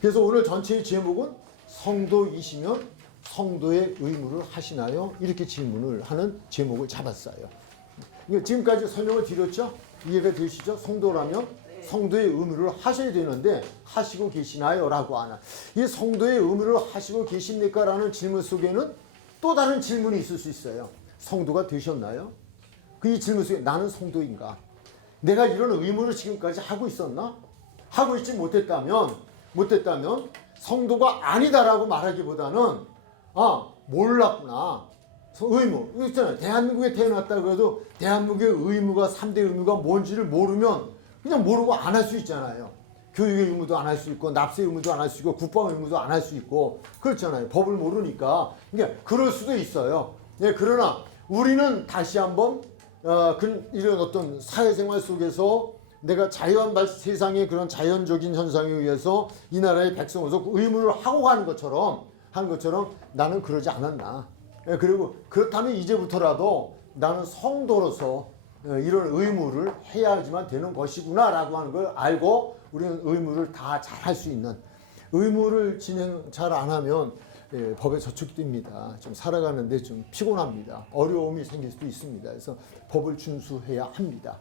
그래서 오늘 전체의 제목은 성도이시면 성도의 의무를 하시나요? 이렇게 질문을 하는 제목을 잡았어요. 지금까지 설명을 드렸죠? 이해가 되시죠? 성도라면 성도의 의무를 하셔야 되는데 하시고 계시나요? 라고 하나. 이 성도의 의무를 하시고 계십니까? 라는 질문 속에는 또 다른 질문이 있을 수 있어요. 성도가 되셨나요? 그 이 질문 속에 나는 성도인가? 내가 이런 의무를 지금까지 하고 있었나? 하고 있지 못했다면 성도가 아니다라고 말하기보다는 몰랐구나. 의무. 있잖아요. 대한민국에 태어났다 그래도 대한민국의 의무가 3대 의무가 뭔지를 모르면 그냥 모르고 안 할 수 있잖아요. 교육의 의무도 안 할 수 있고 납세 의무도 안 할 수 있고 국방 의무도 안 할 수 있고 그렇잖아요. 법을 모르니까. 그러니까 그럴 수도 있어요. 네, 그러나 우리는 다시 한번 이런 어떤 사회생활 속에서 내가 세상의 그런 자연적인 현상에 의해서 이 나라의 백성으로서 의무를 하고 가는 것처럼 나는 그러지 않았나. 그리고 그렇다면 이제부터라도 나는 성도로서 이런 의무를 해야지만 되는 것이구나 라고 하는 걸 알고 우리는 의무를 다 잘 할 수 있는, 의무를 진행 잘 안 하면 법에 저촉됩니다. 좀 살아가는데 좀 피곤합니다. 어려움이 생길 수도 있습니다. 그래서 법을 준수해야 합니다.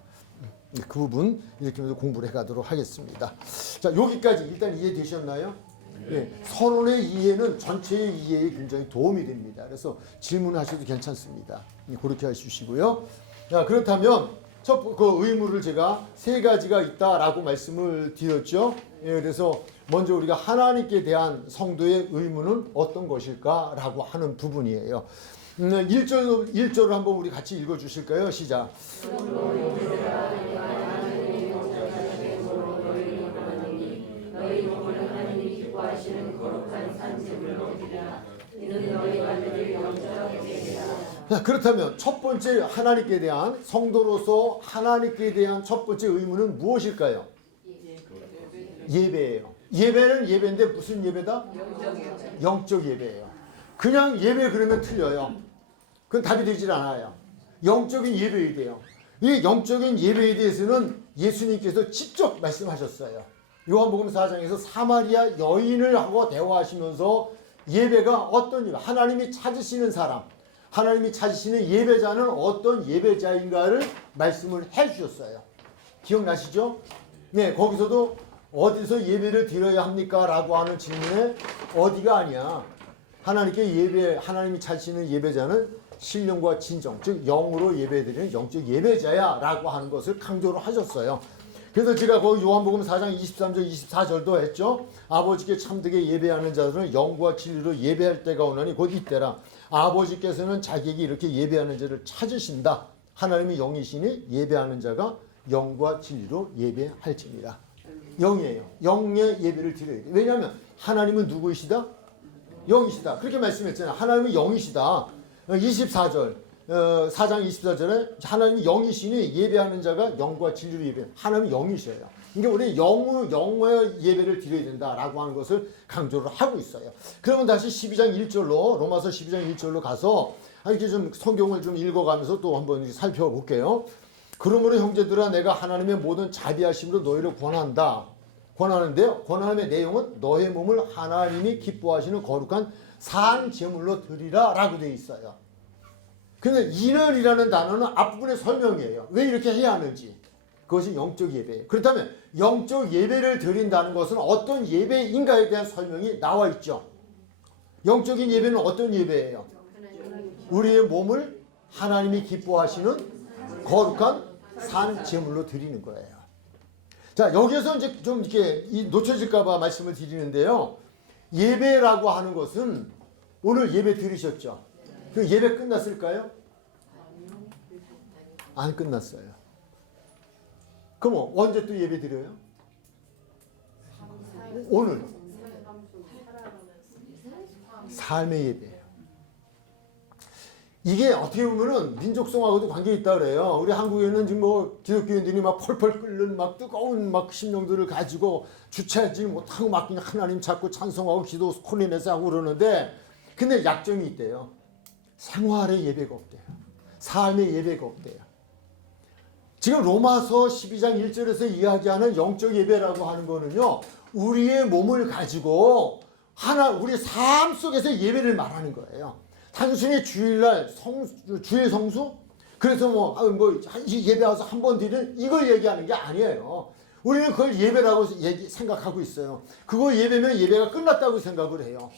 그 부분 이렇게 해서 공부를 해가도록 하겠습니다. 자, 여기까지 일단 이해되셨나요? 네. 서론의 이해는 전체의 이해에 굉장히 도움이 됩니다. 그래서 질문하셔도 괜찮습니다. 그렇게 해주시고요. 자, 그렇다면 그 의무를 제가 세 가지가 있다라고 말씀을 드렸죠. 그래서 먼저 우리가 하나님께 대한 성도의 의무는 어떤 것일까라고 하는 부분이에요. 1절을 한번 우리 같이 읽어주실까요? 시작. 자, 그렇다면 첫 번째 하나님께 대한 성도로서 하나님께 대한 첫 번째 의무는 무엇일까요? 예배예요. 예배는 예배인데 무슨 예배다? 영적 예배예요. 그냥 예배 그러면 틀려요. 그건 답이 되질 않아요. 영적인 예배에 대해요. 이 영적인 예배에 대해서는 예수님께서 직접 말씀하셨어요. 요한복음 4장에서 사마리아 여인을 하고 대화하시면서 예배가 어떤 예배, 하나님이 찾으시는 사람, 하나님이 찾으시는 예배자는 어떤 예배자인가를 말씀을 해주셨어요. 기억나시죠? 네, 거기서도 어디서 예배를 드려야 합니까? 라고 하는 질문에 어디가 아니야. 하나님이 찾으시는 예배자는 신령과 진정, 즉 영으로 예배드리는 영적 예배자야 라고 하는 것을 강조를 하셨어요. 그래서 제가 거기 요한복음 4장 23절 24절도 했죠. 아버지께 참되게 예배하는 자들은 영과 진리로 예배할 때가 오나니 곧 이때라. 아버지께서는 자기에게 이렇게 예배하는 자를 찾으신다. 하나님이 영이시니 예배하는 자가 영과 진리로 예배할지니라. 영이에요. 영의 예배를 드려야 돼. 왜냐하면 하나님은 누구이시다? 영이시다. 그렇게 말씀했잖아요. 하나님은 영이시다. 24절 4장 24절에 하나님이 영이시니 예배하는 자가 영과 진리로 예배. 하나님이 영이셔요. 그러니까 우리 영의 예배를 드려야 된다라고 하는 것을 강조를 하고 있어요. 그러면 다시 12장 1절로 로마서 12장 1절로 가서 이렇게 좀 성경을 좀 읽어가면서 또 한번 살펴볼게요. 그러므로 형제들아 내가 하나님의 모든 자비하심으로 너희를 권하는데요. 권함의 내용은 너의 몸을 하나님이 기뻐하시는 거룩한 산 제물로 드리라 라고 되어 있어요. 근데 이날이라는 단어는 앞부분의 설명이에요. 왜 이렇게 해야 하는지. 그것이 영적 예배예요. 그렇다면 영적 예배를 드린다는 것은 어떤 예배인가에 대한 설명이 나와 있죠. 영적인 예배는 어떤 예배예요? 우리의 몸을 하나님이 기뻐하시는 거룩한 산 제물로 드리는 거예요. 자, 여기에서 이제 좀 이렇게 놓쳐질까봐 말씀을 드리는데요. 예배라고 하는 것은 오늘 예배 들으셨죠? 그 예배 끝났을까요? 안 끝났어요. 그럼 언제 또 예배 드려요? 오늘. 삶의 예배예요. 이게 어떻게 보면은 민족성하고도 관계 있다 그래요. 우리 한국에는 지금 뭐 기독교인들이 막 펄펄 끓는 막 뜨거운 막 심령들을 가지고 주체하지 못하고 막 그냥 하나님 찾고 찬송하고 기도 콜린에서 하고 그러는데 근데 약점이 있대요. 생활의 예배가 없대요. 삶의 예배가 없대요. 지금 로마서 12장 1절에서 이야기하는 영적 예배라고 하는 거는요. 우리의 몸을 가지고 우리 삶 속에서 예배를 말하는 거예요. 단순히 주일날 주일 성수? 그래서 예배 와서 한 번 드리는 이걸 얘기하는 게 아니에요. 우리는 그걸 예배라고 생각하고 있어요. 그거 예배면 예배가 끝났다고 생각을 해요.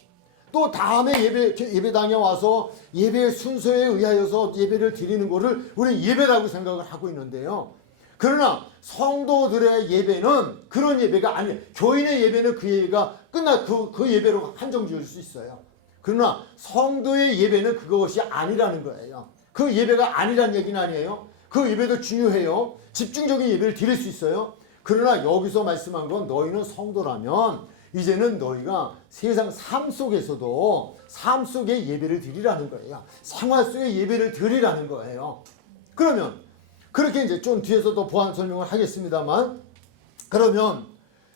또 다음에 예배당에 와서 예배의 순서에 의하여서 예배를 드리는 것을 우리는 예배라고 생각을 하고 있는데요. 그러나 성도들의 예배는 그런 예배가 아니에요. 교인의 예배는 그 예배가 그 예배로 한정 지을 수 있어요. 그러나 성도의 예배는 그것이 아니라는 거예요. 그 예배가 아니라는 얘기는 아니에요. 그 예배도 중요해요. 집중적인 예배를 드릴 수 있어요. 그러나 여기서 말씀한 건 너희는 성도라면 이제는 너희가 세상 삶 속에서도 삶 속에 예배를 드리라는 거예요. 생활 속에 예배를 드리라는 거예요. 그러면 그렇게 이제 좀 뒤에서 더 보완 설명을 하겠습니다만, 그러면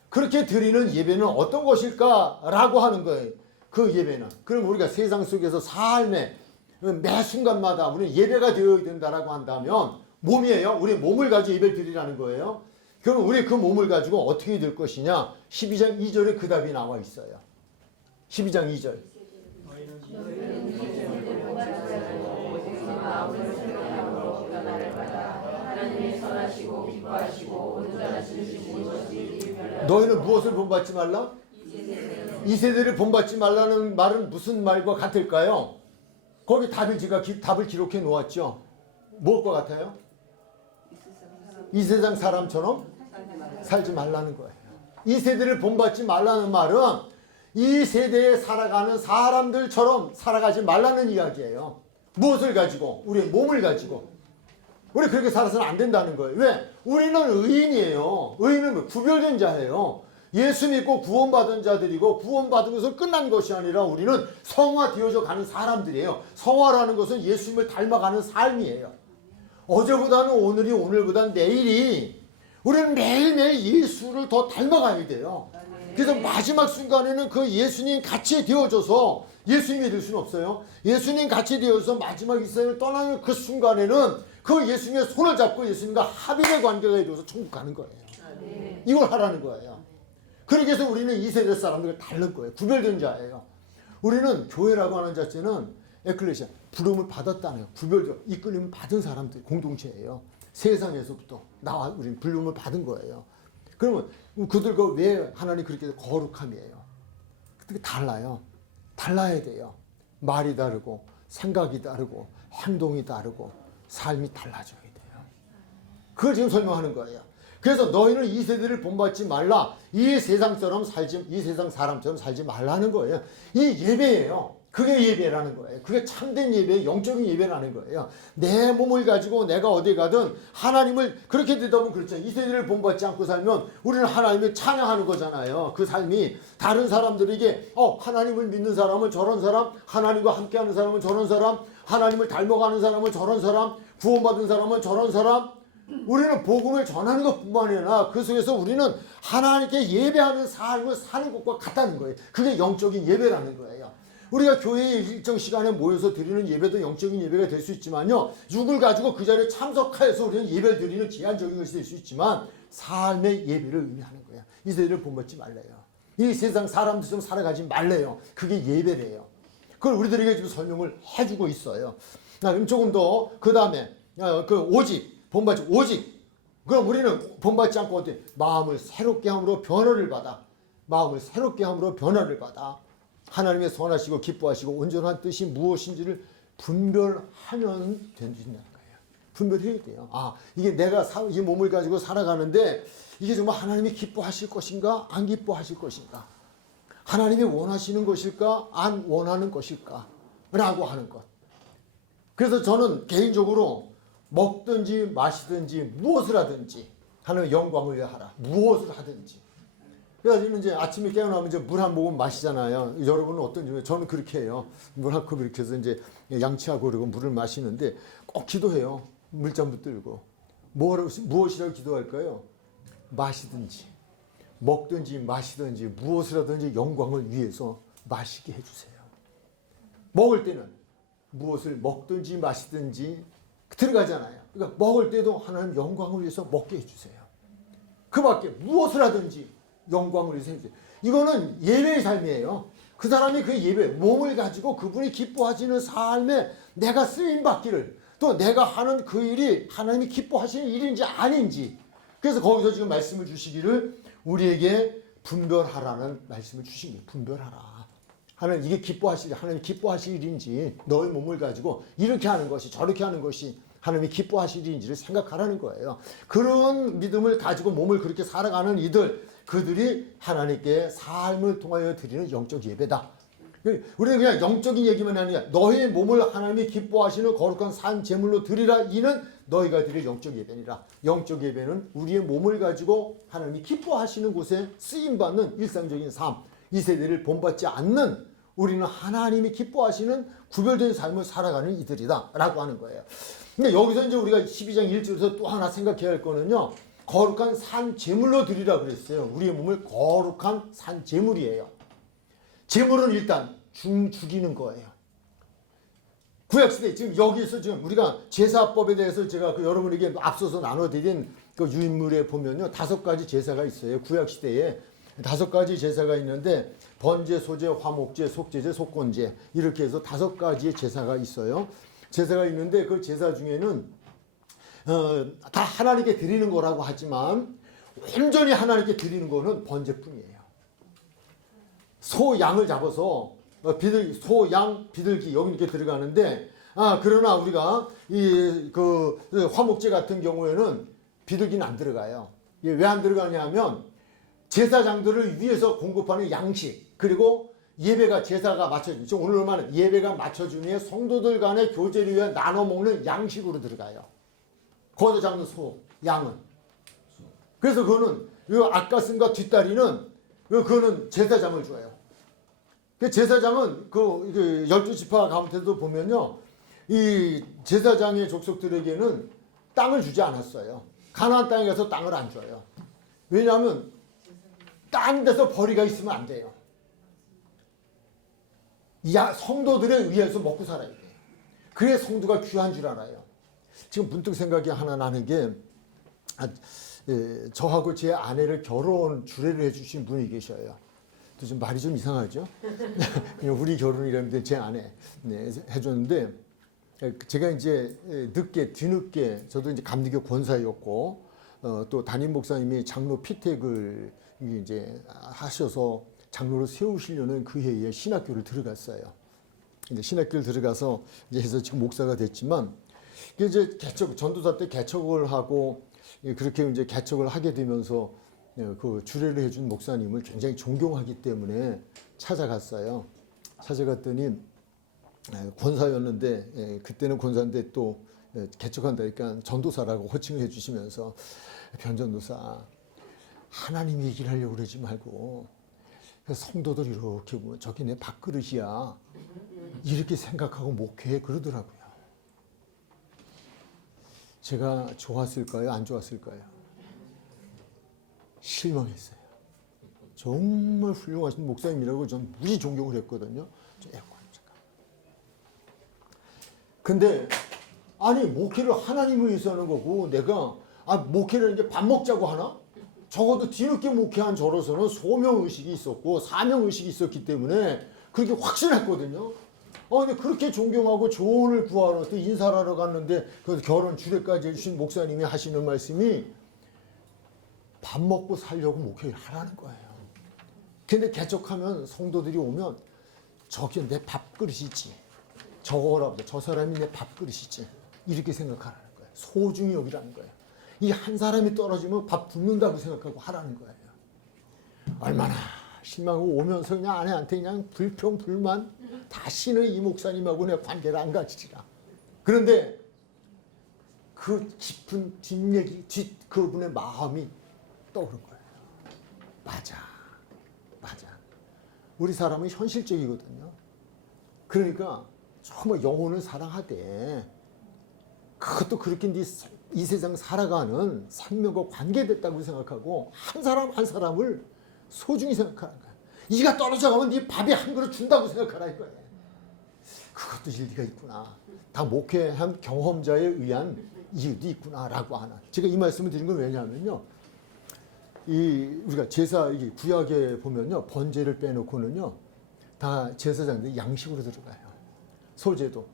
그렇게 드리는 예배는 어떤 것일까라고 하는 거예요. 그 예배는. 그럼 우리가 세상 속에서 삶의 매 순간마다 우리 예배가 되어야 된다라고 한다면 몸이에요. 우리 몸을 가지고 예배를 드리라는 거예요. 그럼 우리 그 몸을 가지고 어떻게 될 것이냐? 12장 2절에 그 답이 나와 있어요. 12장 2절. 너희는 무엇을 본받지 말라? 이 세대를 본받지 말라는 말은 무슨 말과 같을까요? 거기 제가 답을 기록해 놓았죠. 무엇과 같아요? 이 세상 사람처럼 살지 말라는 거예요. 이 세대를 본받지 말라는 말은 이 세대에 살아가는 사람들처럼 살아가지 말라는 이야기예요. 무엇을 가지고? 우리의 몸을 가지고. 우리 그렇게 살아서는 안 된다는 거예요. 왜? 우리는 의인이에요. 의인은 구별된 자예요. 예수 믿고 구원받은 자들이고, 구원받은 것은 끝난 것이 아니라 우리는 성화되어져 가는 사람들이에요. 성화라는 것은 예수님을 닮아가는 삶이에요. 어제보다는 오늘이, 오늘보다는 내일이, 우리는 매일매일 예수를 더 닮아가야 돼요. 그래서 마지막 순간에는 그 예수님 같이 되어져서, 예수님이 될 수는 없어요. 예수님 같이 되어서 마지막 이 세상을 떠나는 그 순간에는 그 예수님의 손을 잡고 예수님과 합일의 관계가 되어서 천국 가는 거예요. 이걸 하라는 거예요. 그렇게 해서 우리는 이 세대 사람들과 다른 거예요. 구별된 자예요. 우리는 교회라고 하는 자체는 에클레시아, 부름을 받았다는 거예요. 구별적, 이끌림을 받은 사람들, 공동체예요. 세상에서부터 우리는 부름을 받은 거예요. 그러면 그들과 왜 하나님 그렇게 거룩함이에요? 그게 달라요. 달라야 돼요. 말이 다르고, 생각이 다르고, 행동이 다르고, 삶이 달라져야 돼요. 그걸 지금 설명하는 거예요. 그래서 너희는 이 세대를 본받지 말라. 이 세상 사람처럼 살지 말라는 거예요. 이 예배예요. 그게 예배라는 거예요. 그게 참된 예배, 영적인 예배라는 거예요. 내 몸을 가지고 내가 어디 가든 하나님을 그렇게 되다 보면 그렇잖아요. 이 세대를 본받지 않고 살면 우리는 하나님을 찬양하는 거잖아요. 그 삶이 다른 사람들에게 하나님을 믿는 사람은 저런 사람, 하나님과 함께하는 사람은 저런 사람, 하나님을 닮아가는 사람은 저런 사람, 구원받은 사람은 저런 사람. 우리는 복음을 전하는 것뿐만 아니라 그 속에서 우리는 하나님께 예배하는 삶을 사는 것과 같다는 거예요. 그게 영적인 예배라는 거예요. 우리가 교회에 일정 시간에 모여서 드리는 예배도 영적인 예배가 될 수 있지만요, 육을 가지고 그 자리에 참석하여서 우리는 예배를 드리는 제한적인 것이 될 수 있지만 삶의 예배를 의미하는 거예요. 이 세대를 본받지 말래요. 이 세상 사람들처럼 살아가지 말래요. 그게 예배래요. 그걸 우리들에게 지금 설명을 해주고 있어요. 그럼 조금 더 그 다음에 본받지 오직. 그럼 우리는 본받지 않고 어때? 마음을 새롭게 함으로 변화를 받아. 마음을 새롭게 함으로 변화를 받아. 하나님의 선하시고 기뻐하시고 온전한 뜻이 무엇인지를 분별하면 된다는 거예요. 분별해야 돼요. 이게 내가 이 몸을 가지고 살아가는데 이게 정말 하나님이 기뻐하실 것인가? 안 기뻐하실 것인가? 하나님이 원하시는 것일까? 안 원하는 것일까? 라고 하는 것. 그래서 저는 개인적으로 먹든지 마시든지 무엇을 하든지 하나님의 영광을 위하라. 무엇을 하든지. 그래서 이제 아침에 깨어나면 이제 물 한 모금 마시잖아요. 여러분은 어떤지, 저는 그렇게 해요. 물 한 컵 이렇게 해서 이제 양치하고 그러고 물을 마시는데 꼭 기도해요. 물잔 붙들고. 무엇이라고 기도할까요? 마시든지, 먹든지 마시든지 무엇을 하든지 영광을 위해서 마시게 해주세요. 먹을 때는 무엇을 먹든지 마시든지 들어가잖아요. 그러니까 먹을 때도 하나님 영광을 위해서 먹게 해주세요. 그 밖에 무엇을 하든지 영광을 위해서 해주세요. 이거는 예배의 삶이에요. 그 사람이 그 예배, 몸을 가지고 그분이 기뻐하시는 삶에 내가 쓰임받기를, 또 내가 하는 그 일이 하나님이 기뻐하시는 일인지 아닌지, 그래서 거기서 지금 말씀을 주시기를 우리에게 분별하라는 말씀을 주신 거예요. 분별하라. 하나님 이게 하나님 기뻐하실 일인지, 너의 몸을 가지고 이렇게 하는 것이 저렇게 하는 것이 하나님이 기뻐하실 일인지를 생각하라는 거예요. 그런 믿음을 가지고 몸을 그렇게 살아가는 그들이 하나님께 삶을 통하여 드리는 영적 예배다. 우리는 그냥 영적인 얘기만 하는 게 아니라 너의 몸을 하나님이 기뻐하시는 거룩한 산 제물로 드리라. 이는 너희가 드릴 영적 예배니라. 영적 예배는 우리의 몸을 가지고 하나님이 기뻐하시는 곳에 쓰임받는 일상적인 삶, 이 세대를 본받지 않는, 우리는 하나님이 기뻐하시는 구별된 삶을 살아가는 이들이다 라고 하는 거예요. 근데 여기서 이제 우리가 12장 1절에서 또 하나 생각해야 할 거는요, 거룩한 산 제물로 드리라 그랬어요. 우리의 몸을 거룩한 산 제물이에요. 제물은 일단 죽이는 거예요. 구약시대, 지금 여기서 지금 우리가 제사법에 대해서 제가 여러분에게 앞서서 나눠드린 그 유인물에 보면요, 5가지 제사가 있어요. 구약시대에 5가지 제사가 있는데, 번제, 소제, 화목제, 속제제, 속건제, 이렇게 해서 5가지의 제사가 있어요. 제사가 있는데 그 제사 중에는 다 하나님께 드리는 거라고 하지만 온전히 하나님께 드리는 거는 번제뿐이에요. 소, 양을 잡아서 소, 양, 비둘기 여기 이렇게 들어가는데, 그러나 우리가 그 화목제 같은 경우에는 비둘기는 안 들어가요. 왜 안 들어가냐면 제사장들을 위해서 공급하는 양식, 그리고 예배가, 제사가 맞춰준, 지금 오늘 말은 예배가 맞춰준 후에 성도들 간의 교제를 위해 나눠 먹는 양식으로 들어가요. 거기서 잡는 소, 양은. 그래서 그거는 앞가슴과 뒷다리는 그거는 제사장을 줘요. 그 제사장은 그 12지파 가운데도 보면요, 이 제사장의 족속들에게는 땅을 주지 않았어요. 가나안 땅에 가서 땅을 안 줘요. 왜냐하면 딴 데서 벌이가 있으면 안 돼요. 성도들에 의해서 먹고 살아야 돼요. 그래 성도가 귀한 줄 알아요. 지금 문득 생각이 하나 나는 게, 저하고 제 아내를 결혼 주례를 해주신 분이 계셔요. 또 좀 말이 좀 이상하죠? 그냥 우리 결혼이라는데 제 아내 해줬는데, 제가 이제 뒤늦게 저도 이제 감리교 권사였고, 또 담임 목사님이 장로 피택을 이제 하셔서 장로를 세우시려는 그 해에 신학교를 들어갔어요. 이제 신학교를 들어가서 이제 해서 지금 목사가 됐지만, 이제 전도사 때 개척을 하고, 그렇게 이제 개척을 하게 되면서 그 주례를 해준 목사님을 굉장히 존경하기 때문에 찾아갔어요. 찾아갔더니 권사였는데, 그때는 권사인데 또 개척한다니까 전도사라고 호칭을 해주시면서, 변전도사, 하나님 얘기를 하려고 그러지 말고 성도들 이렇게 보면 저기 내 밥그릇이야, 이렇게 생각하고 목회해, 그러더라고요. 제가 좋았을까요? 안 좋았을까요? 실망했어요. 정말 훌륭하신 목사님이라고 전 무지 존경을 했거든요. 근데 아니, 목회를 하나님을 위해서 하는 거고, 내가 목회라는 게 밥 먹자고 하나? 적어도 뒤늦게 목회한 저로서는 소명의식이 있었고 사명의식이 있었기 때문에 그렇게 확신했거든요. 근데 그렇게 존경하고 조언을 구하러 또 인사를 하러 갔는데, 그 결혼 주례까지 해주신 목사님이 하시는 말씀이 밥 먹고 살려고 목회를 하라는 거예요. 근데 개척하면 성도들이 오면 저기 내 밥그릇이지, 저거라고, 저 사람이 내 밥그릇이지, 이렇게 생각하라는 거예요. 소중히 여기라는 거예요. 이 한 사람이 떨어지면 밥 굶는다고 생각하고 하라는 거예요. 얼마나 실망하고 오면서 그냥 아내한테 그냥 불평 불만, 다시는 이 목사님하고 내 관계를 안 가지리라. 그런데 그 깊은 뒷얘기, 그분의 마음이 떠오른 거예요. 맞아. 우리 사람은 현실적이거든요. 그러니까 정말 영혼을 사랑하되, 그것도 그렇게 이 세상 살아가는 생명과 관계됐다고 생각하고 한 사람 한 사람을 소중히 생각하는 거야. 이가 떨어져 가면 네 밥에 한 그릇 준다고 생각하라 이거예요. 그것도 일리가 있구나. 다 목회한 경험자에 의한 이유도 있구나라고 하는. 제가 이 말씀을 드린 건 왜냐하면요, 우리가 제사 이게 구약에 보면요 번제를 빼놓고는요 다 제사장들이 양식으로 들어가요. 소제도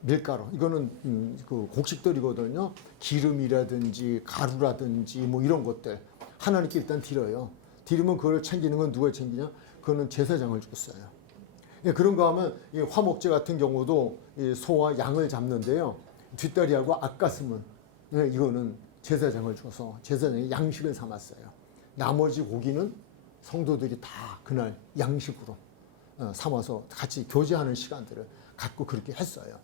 밀가루 이거는 그 곡식들이거든요. 기름이라든지 가루라든지 뭐 이런 것들 하나님께 일단 드려요. 드리면 그걸 챙기는 건 누가 챙기냐? 그거는 제사장을 줬어요. 예, 그런가 하면 이 화목제 같은 경우도 이 소와 양을 잡는데요. 뒷다리하고 앞가슴은 예, 이거는 제사장을 줘서 제사장이 양식을 삼았어요. 나머지 고기는 성도들이 다 그날 양식으로 삼아서 같이 교제하는 시간들을 갖고 그렇게 했어요.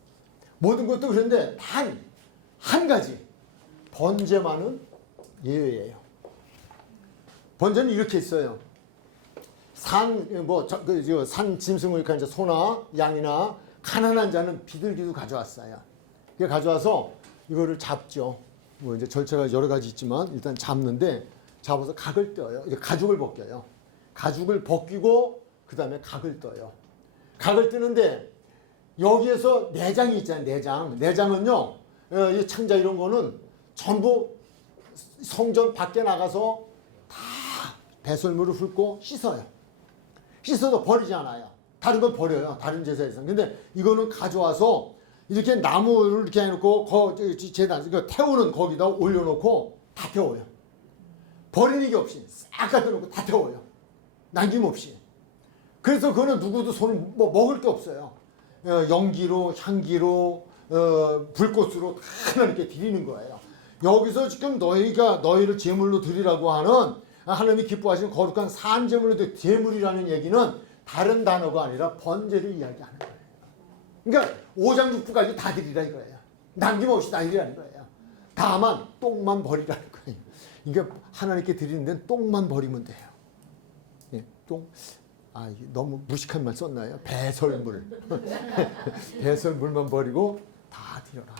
모든 것도 그런데 단 한 가지 번제만은 예외예요. 번제는 이렇게 있어요. 산 짐승을 이제 소나 양이나 가난한 자는 비둘기도 가져왔어요. 그 가져와서 이거를 잡죠. 뭐 이제 절차가 여러 가지 있지만 일단 잡는데 잡아서 각을 떠요. 이제 가죽을 벗겨요. 가죽을 벗기고 그 다음에 각을 떠요. 각을 뜨는데 여기에서 내장이 있잖아요. 내장. 내장은요. 이 창자 이런 거는 전부 성전 밖에 나가서 다 배설물을 훑고 씻어요. 씻어도 버리지 않아요. 다른 건 버려요. 다른 제사에서. 근데 이거는 가져와서 이렇게 나무를 이렇게 해놓고 재단 이거 태우는 거기다 올려놓고 다 태워요. 버리는 게 없이 싹 갖다 놓고 다 태워요. 남김없이. 그래서 그거는 누구도 손을 뭐 먹을 게 없어요. 연기로 향기로 불꽃으로 다 하나님께 드리는 거예요. 여기서 지금 너희를 제물로 드리라고 하는 하나님이 기뻐하시는 거룩한 산제물로 제물이라는 얘기는 다른 단어가 아니라 번제를 이야기하는 거예요. 그러니까 오장육부까지 다 드리라 이거예요. 남김없이 다 드리라는 거예요. 다만 똥만 버리라는 거예요. 그러니까 하나님께 드리는 데는 똥만 버리면 돼요. 예, 똥. 너무 무식한 말 썼나요? 배설물. 배설물만 버리고 다 드려라.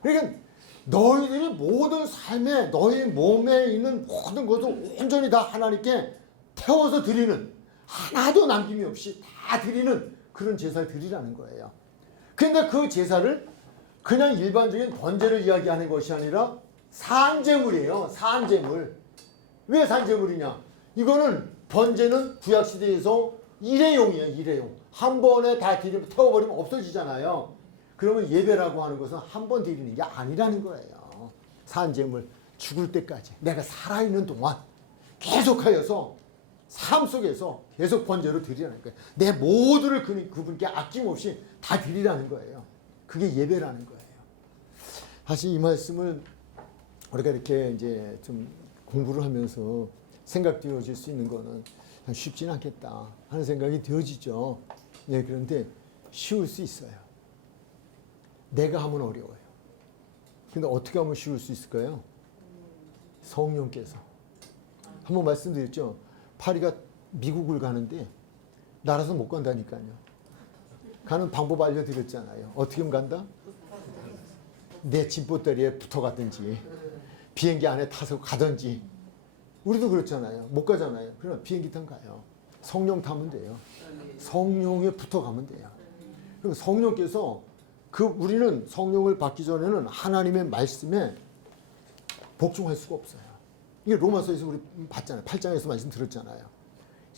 그러니까 너희들이 모든 삶에 너희 몸에 있는 모든 것을 온전히 다 하나님께 태워서 드리는 하나도 남김이 없이 다 드리는 그런 제사를 드리라는 거예요. 그런데 그 제사를 그냥 일반적인 번제를 이야기하는 것이 아니라 산제물이에요. 산제물. 왜 산제물이냐? 이거는 번제는 구약시대에서 일회용이에요. 일회용. 한 번에 다 드리면 태워버리면 없어지잖아요. 그러면 예배라고 하는 것은 한 번 드리는 게 아니라는 거예요. 산제물 죽을 때까지 내가 살아있는 동안 계속하여서 삶 속에서 계속 번제로 드리라는 거예요. 내 모두를 그분께 아낌없이 다 드리라는 거예요. 그게 예배라는 거예요. 사실 이 말씀을 우리가 이렇게 이제 좀 공부를 하면서 생각되어질 수 있는 거는 쉽지는 않겠다 하는 생각이 되어지죠. 네, 그런데 쉬울 수 있어요. 내가 하면 어려워요. 근데 어떻게 하면 쉬울 수 있을까요? 성령께서. 한번 말씀드렸죠. 파리가 미국을 가는데 날아서 못 간다니까요. 가는 방법 알려드렸잖아요. 어떻게 하면 간다? 내 짐보따리에 붙어가든지 비행기 안에 타서 가든지. 우리도 그렇잖아요. 못 가잖아요. 그러나 비행기 타면 가요. 성령 타면 돼요. 성령에 붙어가면 돼요. 그럼 성령께서 우리는 성령을 받기 전에는 하나님의 말씀에 복종할 수가 없어요. 이게 로마서에서 우리 봤잖아요. 8장에서 말씀 들었잖아요.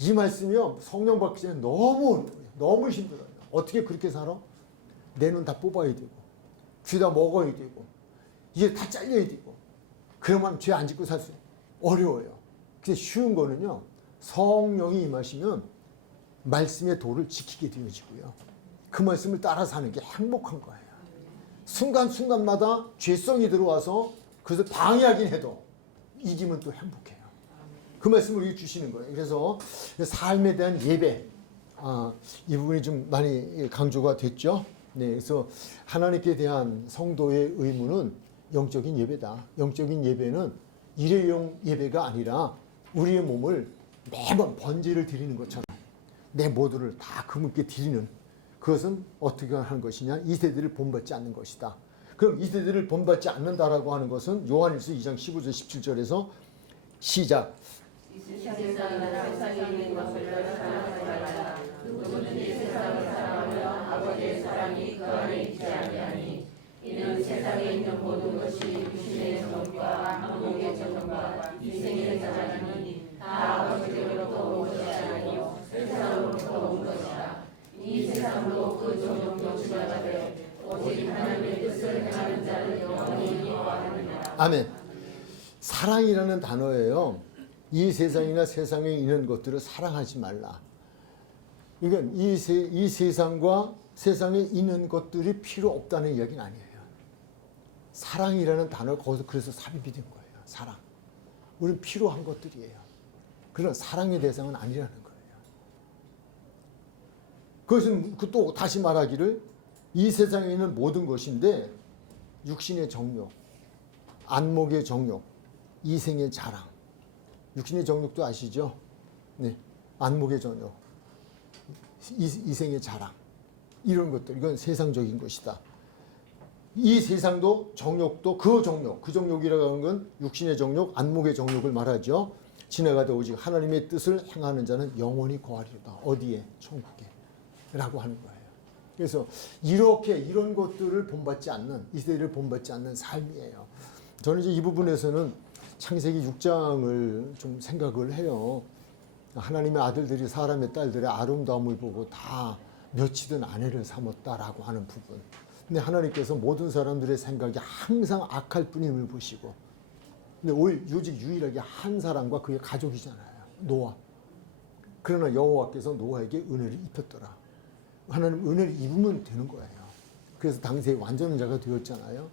이 말씀이요. 성령 받기 전에 너무 어려워요. 너무 힘들어요. 어떻게 그렇게 살아? 내 눈 다 뽑아야 되고 귀 다 먹어야 되고 이게 다 잘려야 되고 그러면 죄 안 짓고 살 수 어려워요. 근데 쉬운 거는요. 성령이 임하시면 말씀의 도를 지키게 되어지고요. 그 말씀을 따라 사는 게 행복한 거예요. 순간순간마다 죄성이 들어와서 그것을 방해하긴 해도 이기면 또 행복해요. 그 말씀을 우리에게 주시는 거예요. 그래서 삶에 대한 예배, 이 부분이 좀 많이 강조가 됐죠. 네, 그래서 하나님께 대한 성도의 의무는 영적인 예배다. 영적인 예배는 일회용 예배가 아니라 우리의 몸을 매번 번제를 드리는 것처럼 내 모두를 다 그분께 드리는, 그것은 어떻게 하는 것이냐? 이 세대를 본받지 않는 것이다. 그럼 이 세대를 본받지 않는다라고 하는 것은 요한일서 2장 15절 17절에서 시작. 이 세상에 있는 것을 사랑하라. 누구든 이 세상을 사랑하며 아버지의 사랑이 그 안에 있지 아니하니 이는 세상에 있는 모든 것이 육신의 정욕과 한목의 정욕과 이 이생의 사람이 다 아버지로부터 온 것이 아니요 세상으로부터 온 것이다. 이 세상도 그 종족도 주관하되 오직 하나님의 뜻을 행하는 자를 영원히 거하느니라. 아멘. 사랑이라는 단어예요. 이 세상이나 세상에 있는 것들을 사랑하지 말라. 그러니까 이 세상과 세상에 있는 것들이 필요 없다는 이야기는 아니에요. 사랑이라는 단어가 거기서 그래서 삽입이 된 거예요. 사랑. 우리는 필요한 것들이에요. 그러나 사랑의 대상은 아니라는 거예요. 그것은 또 다시 말하기를 이 세상에 있는 모든 것인데 육신의 정욕, 안목의 정욕, 이생의 자랑. 육신의 정욕도 아시죠? 네, 안목의 정욕, 이생의 자랑. 이런 것들, 이건 세상적인 것이다. 이 세상도 정욕도 그 정욕이라고 하는 건 육신의 정욕, 안목의 정욕을 말하죠. 지나가다 오직 하나님의 뜻을 행하는 자는 영원히 거하리로다. 어디에? 천국에. 라고 하는 거예요. 그래서 이런 것들을 본받지 않는, 이 세대를 본받지 않는 삶이에요. 저는 이제 이 부분에서는 창세기 6장을 좀 생각을 해요. 하나님의 아들들이 사람의 딸들의 아름다움을 보고 다 며치든 아내를 삼았다라고 하는 부분. 근데 하나님께서 모든 사람들의 생각이 항상 악할 뿐임을 보시고, 근데 오직 유일하게 한 사람과 그의 가족이잖아요. 노아. 그러나 여호와께서 노아에게 은혜를 입혔더라. 하나님 은혜를 입으면 되는 거예요. 그래서 당시에 완전한 자가 되었잖아요.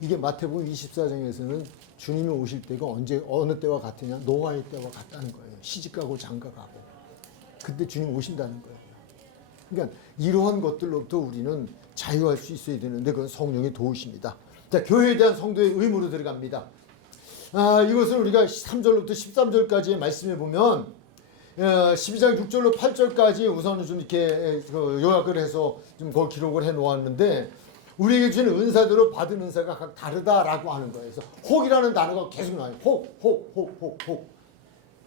이게 마태복음 24장에서는 주님이 오실 때가 어느 때와 같으냐? 노아의 때와 같다는 거예요. 시집가고 장가가고. 그때 주님 오신다는 거예요. 그러니까 이러한 것들로부터 우리는 자유할 수 있어야 되는데 그건 성령의 도우십니다. 자, 교회에 대한 성도의 의무로 들어갑니다. 이것을 우리가 3절부터 13절까지의 말씀에 보면 12장 6절로 8절까지 우선은 좀 이렇게 요약을 해서 좀 그걸 기록을 해 놓았는데 우리에게 주는 은사대로 받은 은사가 각 다르다라고 하는 거예요. 그래서 혹이라는 단어가 계속 나와요. 혹.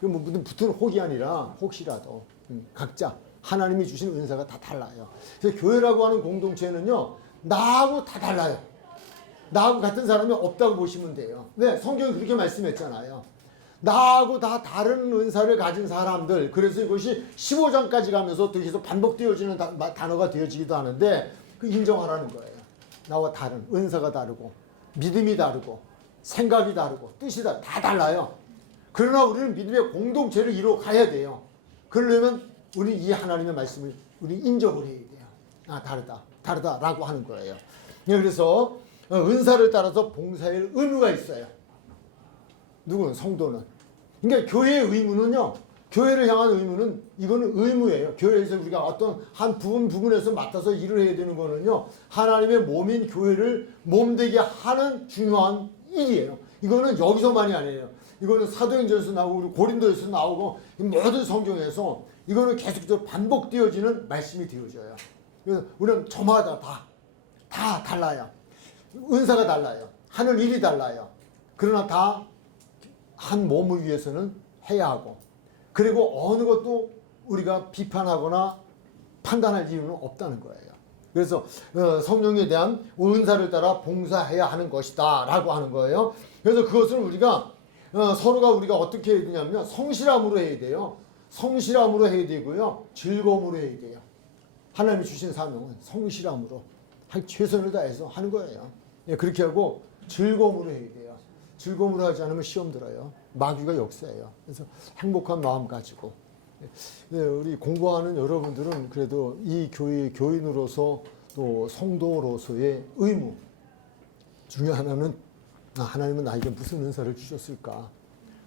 그 뭐 붙은 혹이 아니라 혹시라도 각자 하나님이 주신 은사가 다 달라요. 그래서 교회라고 하는 공동체는요, 나하고 다 달라요. 나하고 같은 사람이 없다고 보시면 돼요. 네, 성경이 그렇게 말씀했잖아요. 나하고 다 다른 은사를 가진 사람들. 그래서 이것이 15장까지 가면서 또 계속 반복되어지는 단어가 되어지기도 하는데 그 인정하라는 거예요. 나와 다른 은사가 다르고 믿음이 다르고 생각이 다르고 뜻이 다 달라요. 그러나 우리는 믿음의 공동체를 이루어 가야 돼요. 그러려면 우리 이 하나님의 말씀을 우리 인정을 해야 돼요. 다르다라고 하는 거예요. 그래서 은사를 따라서 봉사할 의무가 있어요. 누구는? 성도는. 그러니까 교회의 의무는요, 교회를 향한 의무는 이거는 의무예요. 교회에서 우리가 어떤 한 부분에서 맡아서 일을 해야 되는 거는요, 하나님의 몸인 교회를 몸되게 하는 중요한 일이에요. 이거는 여기서만이 아니에요. 이거는 사도행전에서 나오고 고린도에서 나오고 모든 성경에서 이거는 계속적으로 반복되어지는 말씀이 되어져요. 그래서 우리는 저마다 다 달라요. 은사가 달라요. 하는 일이 달라요. 그러나 다 한 몸을 위해서는 해야 하고, 그리고 어느 것도 우리가 비판하거나 판단할 이유는 없다는 거예요. 그래서 성령에 대한 은사를 따라 봉사해야 하는 것이다 라고 하는 거예요. 그래서 그것을 우리가 우리가 어떻게 해야 되냐면요, 성실함으로 해야 돼요. 성실함으로 해야 되고요, 즐거움으로 해야 돼요. 하나님이 주신 사명은 성실함으로 최선을 다해서 하는 거예요. 그렇게 하고 즐거움으로 해야 돼요. 즐거움으로 하지 않으면 시험 들어요. 마귀가 역사예요. 그래서 행복한 마음 가지고. 우리 공부하는 여러분들은 그래도 이 교회의 교인으로서 또 성도로서의 의무 중에 하나는 하나님은 나에게 무슨 은사를 주셨을까?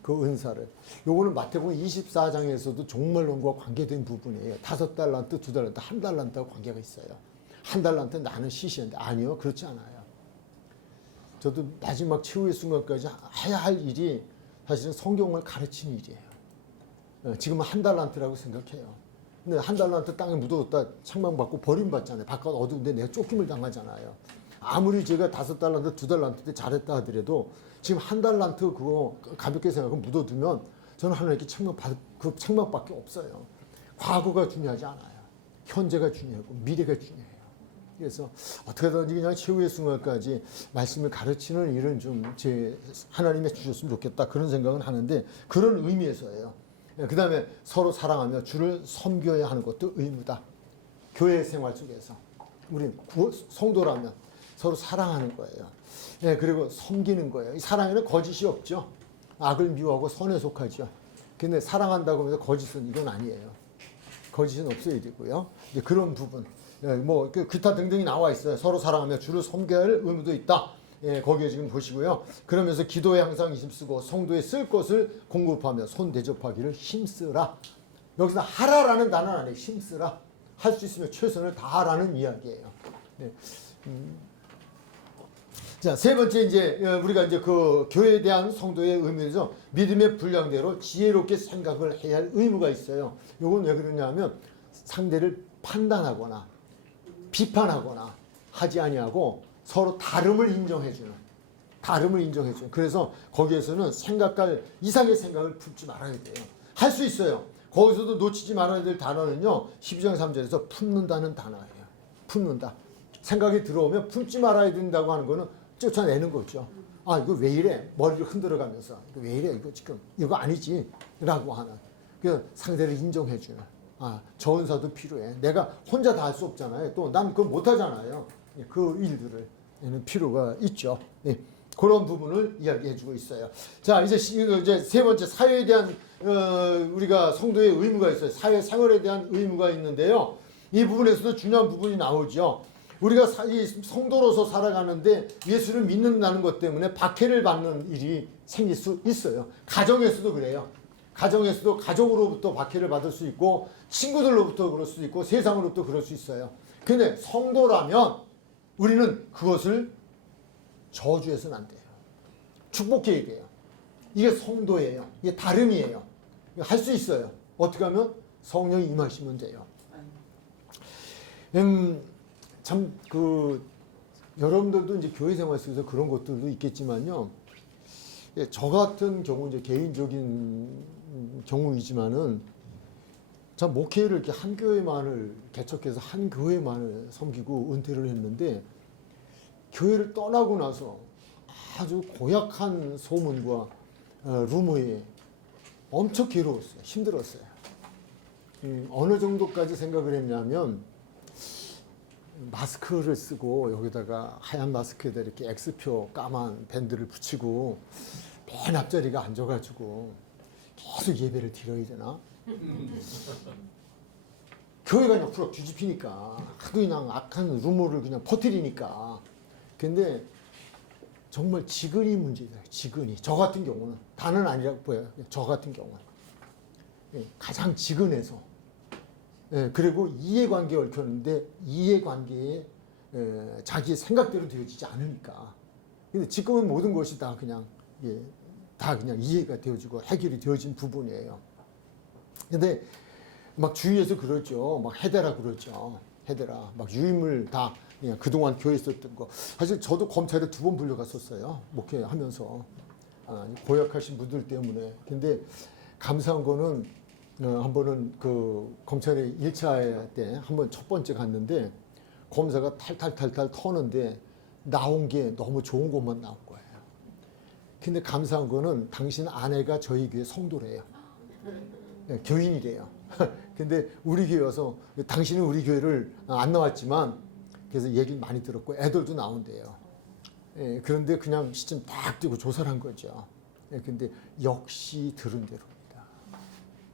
그 은사를. 요거는 마태복음 24장에서도 종말론과 관계된 부분이에요. 5달란트, 2달란트, 1달란트하고 관계가 있어요. 1달란트 나는 시시한데 아니요, 그렇지 않아요. 저도 마지막 최후의 순간까지 해야 할 일이 사실은 성경을 가르치는 일이에요. 지금은 1달란트라고 생각해요. 근데 1달란트 땅에 묻어뒀다 책망받고 버림받잖아요. 바깥 어두운데 내가 쫓김을 당하잖아요. 아무리 제가 5달란트, 2달란트 때 잘했다 하더라도 지금 1달란트 그거 가볍게 생각하고 묻어두면 저는 하나님께 그 책망밖에 없어요. 과거가 중요하지 않아요. 현재가 중요하고 미래가 중요해요. 그래서 어떻게든지 그냥 최후의 순간까지 말씀을 가르치는 일은 좀 제 하나님이 주셨으면 좋겠다 그런 생각은 하는데 그런 의미에서예요. 그 다음에 서로 사랑하며 주를 섬겨야 하는 것도 의무다. 교회 생활 속에서 우리 성도라면 서로 사랑하는 거예요. 예, 그리고 섬기는 거예요. 이 사랑에는 거짓이 없죠. 악을 미워하고 선에 속하죠. 근데 사랑한다고 해서 거짓은 이건 아니에요. 거짓은 없어야 되고요. 이제 그런 부분, 예, 뭐 기타 등등이 나와 있어요. 서로 사랑하며 주를 섬겨야 할 의무도 있다. 예, 거기에 지금 보시고요. 그러면서 기도에 항상 힘쓰고 성도에 쓸 것을 공급하며 손 대접하기를 힘쓰라. 여기서 하라라는 단어는 아니에요. 힘쓰라. 할 수 있으면 최선을 다하라는 이야기예요. 네. 자, 세 번째 이제 우리가 이제 그 교회에 대한 성도의 의미에서 믿음의 분량대로 지혜롭게 생각을 해야 할 의무가 있어요. 이건 왜 그러냐면 상대를 판단하거나 비판하거나 하지 아니하고 서로 다름을 인정해주는. 그래서 거기에서는 생각할 이상의 생각을 품지 말아야 돼요. 할 수 있어요. 거기서도 놓치지 말아야 될 단어는요. 12장 3절에서 품는다는 단어예요. 품는다. 생각이 들어오면 품지 말아야 된다고 하는 거는 쫓아내는 거죠. 아, 이거 왜 이래? 머리를 흔들어가면서 이거 왜 이래? 이거 지금 이거 아니지? 라고 하는. 그 상대를 인정해주는. 아, 저 은사도 필요해. 내가 혼자 다 할 수 없잖아요. 또 난 그거 못하잖아요. 그 일들을 필요가 있죠. 네. 그런 부분을 이야기해주고 있어요. 자, 이제 세 번째 사회에 대한 우리가 성도의 의무가 있어요. 사회 생활에 대한 의무가 있는데요. 이 부분에서도 중요한 부분이 나오죠. 우리가 이 성도로서 살아가는데 예수를 믿는다는 것 때문에 박해를 받는 일이 생길 수 있어요. 가정에서도 그래요. 가정에서도 가족으로부터 박해를 받을 수 있고 친구들로부터 그럴 수 있고 세상으로부터 그럴 수 있어요. 근데 성도라면 우리는 그것을 저주해서는 안 돼요. 축복해야 돼요. 이게 성도예요. 이게 다름이에요. 할 수 있어요. 어떻게 하면 성령이 임하시면 돼요. 참 여러분들도 이제 교회 생활 속에서 그런 것들도 있겠지만요. 저 같은 경우 이제 개인적인 경우이지만은 참 목회를 이렇게 한 교회만을 개척해서 한 교회만을 섬기고 은퇴를 했는데 교회를 떠나고 나서 아주 고약한 소문과 루머에 엄청 괴로웠어요. 힘들었어요. 어느 정도까지 생각을 했냐면 마스크를 쓰고 여기다가 하얀 마스크에다 이렇게 X표 까만 밴드를 붙이고 맨 앞자리가 앉아가지고 계속 예배를 드려야 되나? 교회가 그냥 풀어 뒤집히니까 하도 그냥 악한 루머를 그냥 퍼뜨리니까. 근데 정말 지근이 문제다. 지근이. 저 같은 경우는 다는 아니라고 보여요. 저 같은 경우는 가장 지근해서. 그리고 이해관계에 얽혔는데 이해관계에 자기의 생각대로 되어지지 않으니까. 근데 지금은 모든 것이 다 그냥 다 그냥 이해가 되어지고 해결이 되어진 부분이에요. 근데 막 주위에서 그러죠. 막 해대라 그러죠. 해대라. 막 유임을 다 그냥 그동안 교회에 있었던 거. 사실 저도 검찰에 2번 불려갔었어요. 목회하면서. 고약하신 분들 때문에. 근데 감사한 거는 한 번은 그 검찰에 1차 때 한 번 첫 번째 갔는데 검사가 탈탈탈탈 터는데 나온 게 너무 좋은 것만 나온 거예요. 근데 감사한 거는 당신 아내가 저희 교회 성도래요. 교인이래요. 근데 우리 교회 와서 당신은 우리 교회를 안 나왔지만 그래서 얘기 많이 들었고 애들도 나온대요. 그런데 그냥 시점 딱 띄고 조사를 한 거죠. 근데 역시 들은 대로입니다.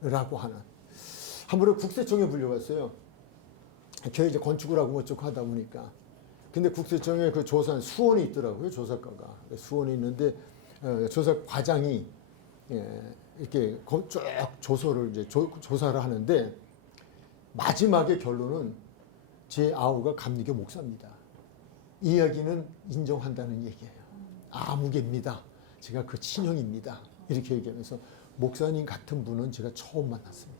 라고 하는. 한 번은 국세청에 불려갔어요. 교회 이제 건축을 하고 뭐쩌고 하다 보니까. 근데 국세청에 그 조사는 수원이 있더라고요. 조사과가. 수원이 있는데 조사 과장이 이렇게 쭉 조서를 이제 조사를 하는데 마지막에 결론은 제 아우가 감리교 목사입니다. 이 이야기는 인정한다는 얘기예요. 아무개입니다. 제가 그 친형입니다. 이렇게 얘기하면서 목사님 같은 분은 제가 처음 만났습니다.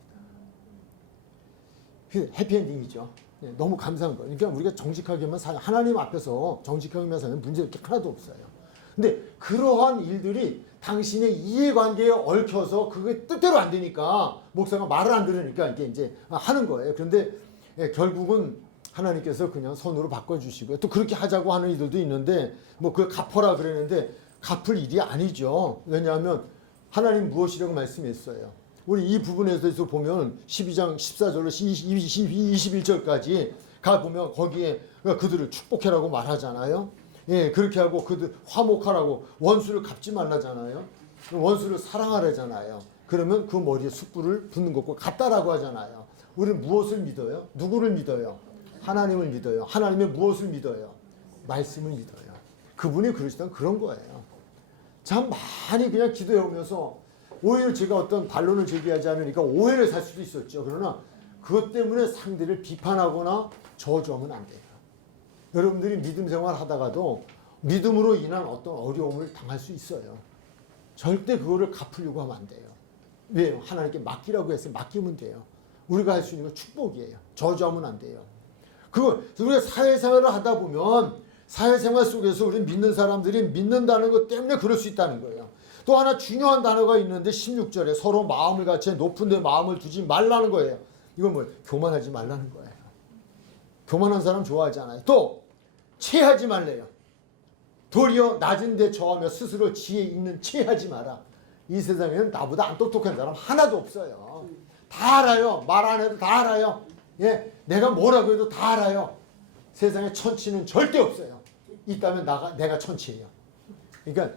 해피엔딩이죠. 너무 감사한 거예요. 그러니까 우리가 정직하게만 하나님 앞에서 정직하게만 살면 문제 이렇게 하나도 없어요. 근데 그러한 일들이 당신의 이해관계에 얽혀서 그게 뜻대로 안 되니까 목사가 말을 안 들으니까 이게 이제 하는 거예요. 그런데 결국은 하나님께서 그냥 선으로 바꿔주시고요. 또 그렇게 하자고 하는 이들도 있는데 뭐 그걸 갚아라 그랬는데 갚을 일이 아니죠. 왜냐하면 하나님 무엇이라고 말씀했어요. 우리 이 부분에서 보면 12장 14절로 21절까지 가보면 거기에 그들을 축복해라고 말하잖아요. 예, 그렇게 하고 그들 화목하라고 원수를 갚지 말라잖아요. 원수를 사랑하라잖아요. 그러면 그 머리에 숯불을 붓는 것과 같다라고 하잖아요. 우리는 무엇을 믿어요? 누구를 믿어요? 하나님을 믿어요. 하나님의 무엇을 믿어요? 말씀을 믿어요. 그분이 그러시던 그런 거예요. 참 많이 그냥 기도해 오면서 오히려 제가 어떤 반론을 제기하지 않으니까 오해를 살 수도 있었죠. 그러나 그것 때문에 상대를 비판하거나 저주하면 안 돼요. 여러분들이 믿음 생활 하다가도 믿음으로 인한 어떤 어려움을 당할 수 있어요. 절대 그거를 갚으려고 하면 안 돼요. 왜요? 하나님께 맡기라고 했어요. 맡기면 돼요. 우리가 할 수 있는 건 축복이에요. 저주하면 안 돼요. 우리가 사회생활을 하다 보면 사회생활 속에서 우리 믿는 사람들이 믿는다는 것 때문에 그럴 수 있다는 거예요. 또 하나 중요한 단어가 있는데 16절에 서로 마음을 같이 높은 데 마음을 두지 말라는 거예요. 이건 뭐예요? 교만하지 말라는 거예요. 교만한 사람 좋아하잖아요. 또 체하지 말래요. 도리어 낮은 데 처하며 스스로 지혜 있는 체하지 마라. 이 세상에는 나보다 안 똑똑한 사람 하나도 없어요. 다 알아요. 말 안 해도 다 알아요. 예, 내가 뭐라고 해도 다 알아요. 세상에 천치는 절대 없어요. 있다면 내가 천치예요. 그러니까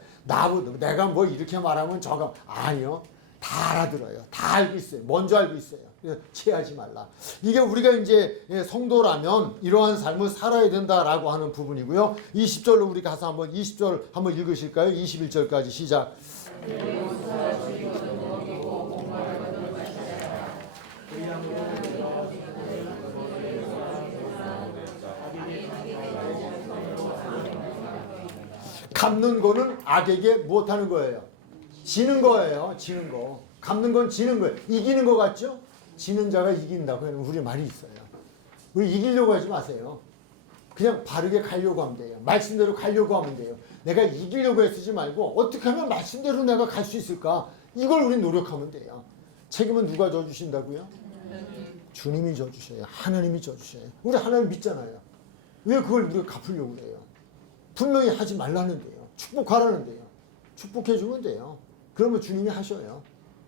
내가 뭐 이렇게 말하면 저거 아니요. 다 알아들어요. 다 알고 있어요. 먼저 알고 있어요. 그래서 체하지 말라. 이게 우리가 이제 성도라면 이러한 삶을 살아야 된다라고 하는 부분이고요. 20절로 우리 가서 한번 20절 한번 읽으실까요? 21절까지 시작. 갚는 거는 악에게 무엇하는 거예요? 지는 거예요. 지는 거. 갚는 건 지는 거예요. 이기는 거 같죠? 지는 자가 이긴다고 하는 우리 말이 있어요. 우리 이기려고 하지 마세요. 그냥 바르게 가려고 하면 돼요. 말씀대로 가려고 하면 돼요. 내가 이기려고 애쓰지 말고 어떻게 하면 말씀대로 내가 갈 수 있을까? 이걸 우리 노력하면 돼요. 책임은 누가 져주신다고요? 주님이 져주셔요. 하나님이 져주셔요. 우리 하나님 믿잖아요. 왜 그걸 우리가 갚으려고 그래요? 분명히 하지 말라는데요. 축복하라는데요. 축복해주면 돼요. 그러면 주님이 하셔요.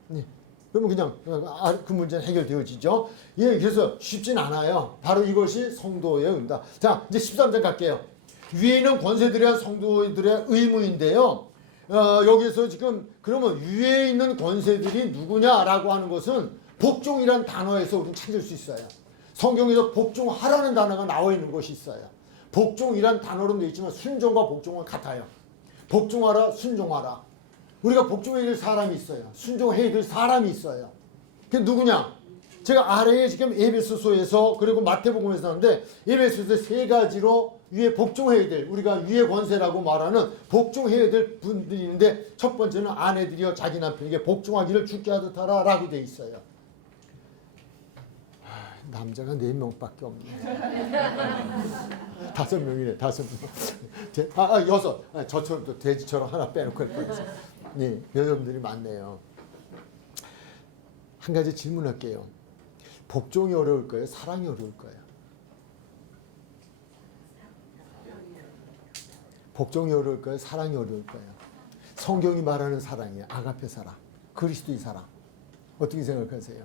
네. 그러면 그냥 그 문제는 해결되어지죠. 예, 그래서 쉽진 않아요. 바로 이것이 성도의 응답. 자, 이제 13장 갈게요. 위에 있는 권세들에 대한 성도들의 의무인데요. 여기서 지금 그러면 위에 있는 권세들이 누구냐라고 하는 것은 복종이란 단어에서 우리는 찾을 수 있어요. 성경에서 복종하라는 단어가 나와 있는 것이 있어요. 복종이란 단어로 되어 있지만 순종과 복종은 같아요. 복종하라, 순종하라. 우리가 복종해야 될 사람이 있어요. 순종해야 될 사람이 있어요. 그게 누구냐? 제가 아래에 지금 에베소서에서 그리고 마태복음에서 나오는데 에베소서 세 가지로 위에 복종해야 될 우리가 위의 권세라고 말하는 복종해야 될 분들이 있는데 첫 번째는 아내들이여 자기 남편에게 복종하기를 주께 하듯 하라 라고 되어 있어요. 남자가 4명밖에 없네. 5명이네. 5명. 6. 저처럼 또 돼지처럼 하나 빼놓고 할 뻔했어. 네, 여러분들이 많네요. 한 가지 질문할게요. 복종이 어려울까요? 사랑이 어려울까요? 복종이 어려울까요? 사랑이 어려울까요? 성경이 말하는 사랑이에요. 아가페 사랑. 그리스도의 사랑. 어떻게 생각하세요?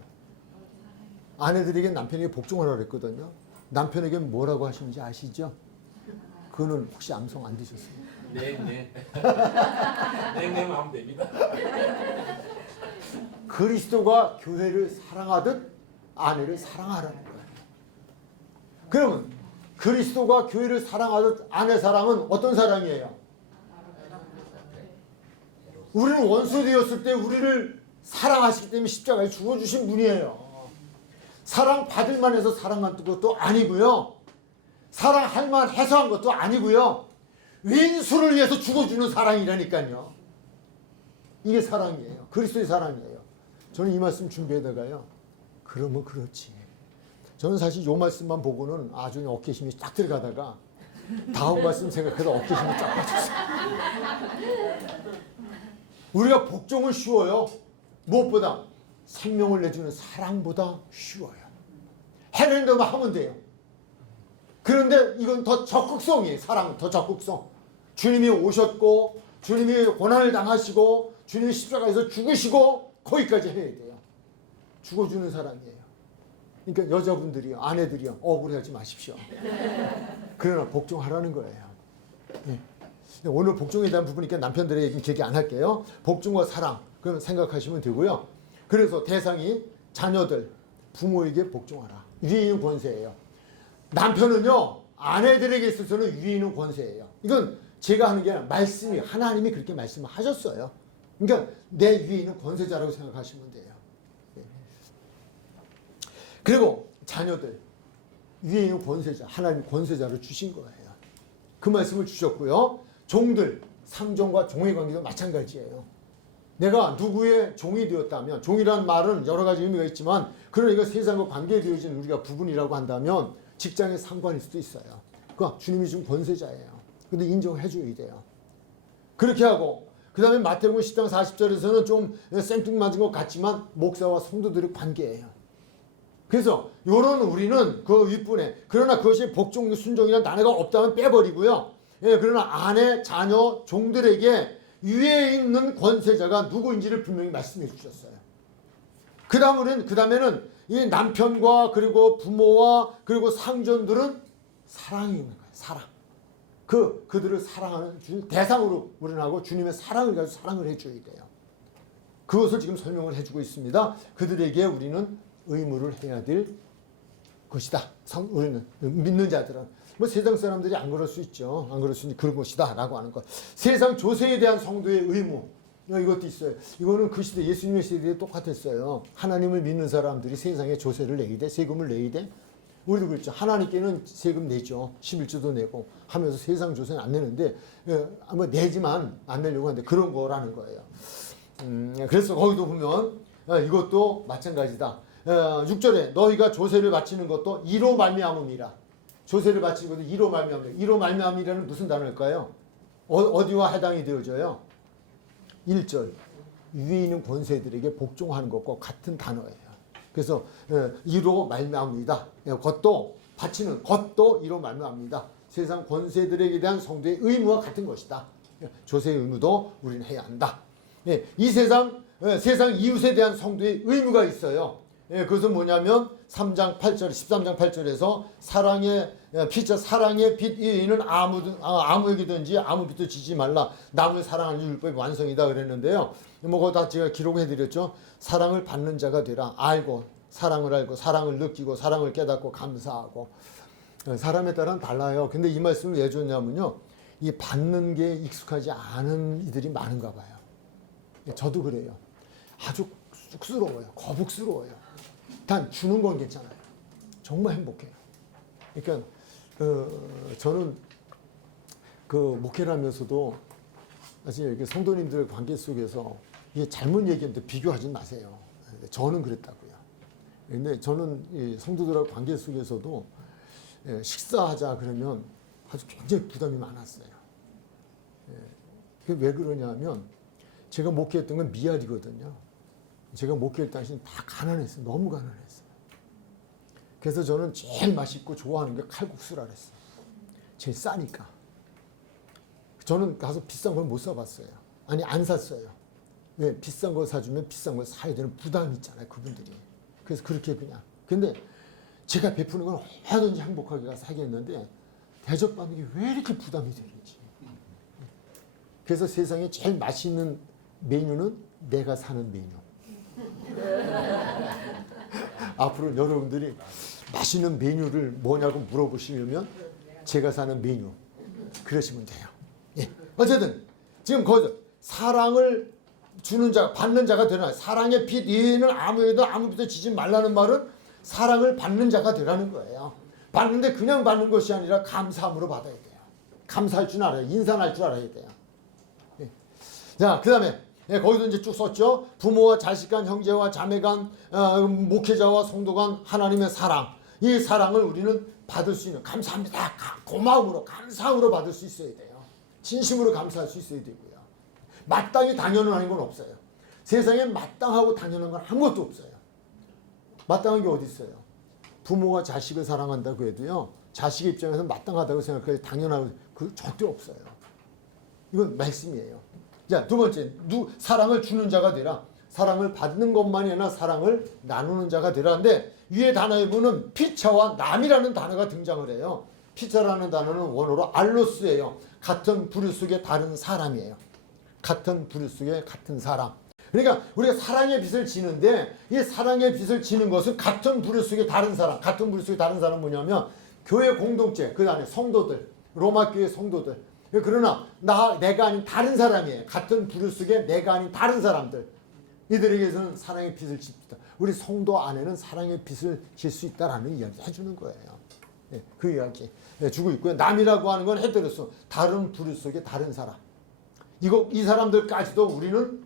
아내들에게 남편에게 복종하라고 그랬거든요. 남편에게 뭐라고 하시는지 아시죠? 그거는 혹시 암송 안 드셨어요? 네. 네, 하면 됩니다. 그리스도가 교회를 사랑하듯 아내를 사랑하라는 거예요. 그러면 그리스도가 교회를 사랑하듯 아내 사랑은 어떤 사랑이에요? 우리는 원수 되었을 때 우리를 사랑하시기 때문에 십자가에 죽어주신 분이에요. 사랑받을 만해서 사랑한 것도 아니고요. 사랑할 만해서 한 것도 아니고요. 왼수를 위해서 죽어주는 사랑이라니까요. 이게 사랑이에요. 그리스도의 사랑이에요. 저는 이 말씀 준비해다가요. 그러면 그렇지. 저는 사실 이 말씀만 보고는 아주 어깨힘이 딱 들어가다가 다음 말씀 생각해서 어깨힘이 쫙 빠졌어요. 우리가 복종은 쉬워요. 무엇보다 생명을 내주는 사랑보다 쉬워요. 해내는 대로 하면 돼요. 그런데 이건 더 적극성이에요. 사랑은 더 적극성. 주님이 오셨고 주님이 고난을 당하시고 주님이 십자가에서 죽으시고 거기까지 해야 돼요. 죽어주는 사랑이에요. 그러니까 여자분들이요, 아내들이요, 억울해하지 마십시오. 그러나 복종하라는 거예요. 예. 오늘 복종에 대한 부분이니까 남편들의 얘기는 길게 안 할게요. 복종과 사랑, 그럼 생각하시면 되고요. 그래서 대상이 자녀들, 부모에게 복종하라. 위에 있는 권세예요. 남편은요, 아내들에게 있어서는 위에 있는 권세예요. 이건 제가 하는 게 아니라 말씀이, 하나님이 그렇게 말씀을 하셨어요. 그러니까 내 위에 있는 권세자라고 생각하시면 돼요. 예. 그리고 자녀들, 위에 있는 권세자, 하나님 권세자를 주신 거예요. 그 말씀을 주셨고요. 종들, 상종과 종의 관계도 마찬가지예요. 내가 누구의 종이 되었다면, 종이라는 말은 여러 가지 의미가 있지만, 그러니까 세상과 관계되어진 우리가 부분이라고 한다면 직장의 상관일 수도 있어요. 그러니까 주님이 준 권세자예요. 근데 인정해 줘야 돼요. 그렇게 하고, 그 다음에 마태복음 10장 40절에서는 좀 생뚱맞은 것 같지만 목사와 성도들의 관계예요. 그래서 요런 우리는 그 윗분에, 그러나 그것이 복종 순종이란 단어가 없다면 빼버리고요. 예, 그러나 아내, 자녀, 종들에게 위에 있는 권세자가 누구인지를 분명히 말씀해 주셨어요. 그 다음에는 이 남편과 그리고 부모와 그리고 상전들은 사랑이 있는 거예요. 사랑. 그들을 사랑하는 대상으로 우리는 하고 주님의 사랑을 가지고 사랑을 해줘야 돼요. 그것을 지금 설명을 해주고 있습니다. 그들에게 우리는 의무를 해야 될 것이다. 우리는 믿는 자들은 뭐 세상 사람들이 안 그럴 수 있죠. 안 그럴 수 있는 그런 것이다라고 하는 것. 세상 조세에 대한 성도의 의무 이것도 있어요. 이거는 그 시대 예수님의 시대에 똑같았어요. 하나님을 믿는 사람들이 세상에 조세를 내야 돼, 세금을 내야 돼. 우리도 그렇죠. 하나님께는 세금 내죠. 11조도 내고 하면서 세상 조세는 안 내는데 아마 내지만 안 내려고 하는데 그런 거라는 거예요. 그래서 거기도 보면 이것도 마찬가지다. 6절에 너희가 조세를 바치는 것도 이로 말미암음이라. 조세를 바치는 것도 이로 말미암음이라. 이로 말미암이라는 무슨 단어일까요? 어디와 해당이 되어져요? 1절 위에 있는 권세들에게 복종하는 것과 같은 단어예요. 그래서 이로 말미암이다. 것도 바치는 것도 이로 말미암이다. 세상 권세들에게 대한 성도의 의무와 같은 것이다. 조세의 의무도 우리는 해야 한다. 이 세상 이웃에 대한 성도의 의무가 있어요. 그것은 뭐냐면 3장 8절, 13장 8절에서 사랑의 빛 이는 아무에게든지 아무 빛도 지지 말라. 남을 사랑하는 율법의 완성이다 그랬는데요. 뭐 다 제가 기록해드렸죠. 사랑을 받는 자가 되라. 사랑을 알고 사랑을 느끼고 사랑을 깨닫고 감사하고. 사람에 따라는 달라요. 근데 이 말씀을 왜 줬냐면요. 이 받는 게 익숙하지 않은 이들이 많은가 봐요. 저도 그래요. 아주 쑥스러워요. 거북스러워요. 단 주는 건 괜찮아요. 정말 행복해요. 그러니까 저는 그 목회를 하면서도 사실 이렇게 성도님들 관계 속에서 이게 잘못 얘기했는데 비교하지 마세요. 저는 그랬다고요. 근데 저는 이 성도들하고 관계 속에서도 식사하자 그러면 아주 굉장히 부담이 많았어요. 그게 왜 그러냐면 제가 목회했던 건 미알이거든요. 제가 목회할 당시 다 가난했어요. 너무 가난했어요. 그래서 저는 제일 맛있고 좋아하는 게 칼국수라 그랬어요. 제일 싸니까. 저는 가서 비싼 걸 못 사봤어요. 아니 안 샀어요. 왜? 비싼 거 사주면 비싼 걸 사야 되는 부담이 있잖아요. 그분들이. 그래서 그렇게 그냥. 근데 제가 베푸는 건 얼마든지 행복하게 가서 하겠는데 대접받는 게 왜 이렇게 부담이 되는지. 그래서 세상에 제일 맛있는 메뉴는 내가 사는 메뉴. 앞으로 여러분들이 맛있는 메뉴를 뭐냐고 물어보시려면 제가 사는 메뉴 그러시면 돼요. 예. 어쨌든 지금 거기서 사랑을 주는 자, 받는 자가 되라. 사랑의 빛 위에는 아무에도 아무 빛도 지지 말라는 말은 사랑을 받는 자가 되라는 거예요. 받는데 그냥 받는 것이 아니라 감사함으로 받아야 돼요. 감사할 줄 알아요. 인사할 줄 알아야 돼요. 예. 자, 그 다음에 거기도 이제 쭉 썼죠. 부모와 자식 간, 형제와 자매 간, 목회자와 성도 간 하나님의 사랑. 이 사랑을 우리는 받을 수 있는, 감사합니다. 고마움으로, 감사함으로 받을 수 있어야 돼요. 진심으로 감사할 수 있어야 되고요. 마땅히 당연한 건 없어요. 세상에 마땅하고 당연한 건 아무것도 없어요. 마땅한 게 어디 있어요? 부모가 자식을 사랑한다고 해도요. 자식의 입장에서 마땅하다고 생각해요. 당연하고 그 절대 없어요. 이건 말씀이에요. 자, 두 번째, 사랑을 주는 자가 되라. 사랑을 받는 것만이 아니라 사랑을 나누는 자가 되라는데 위에 단어에 보면 피차와 남이라는 단어가 등장을 해요. 피차라는 단어는 원어로 알로스예요. 같은 부류 속의 다른 사람이에요. 같은 부류 속의 같은 사람. 그러니까 우리가 사랑의 빛을 지는데 이 사랑의 빛을 지는 것은 같은 부류 속의 다른 사람. 같은 부류 속의 다른 사람은 뭐냐면 교회 공동체, 그 안에 성도들, 로마 교회 성도들. 그러나 내가 아닌 다른 사람이에요. 같은 부류 속의 내가 아닌 다른 사람들. 이들에게서는 사랑의 빛을 칩니다. 우리 성도 안에는 사랑의 빛을 질 수 있다라는 이야기 해주는 거예요. 예, 그 이야기 주고 있고요. 남이라고 하는 건 헤테로스, 다른 부류 속의 다른 사람. 이 사람들까지도 우리는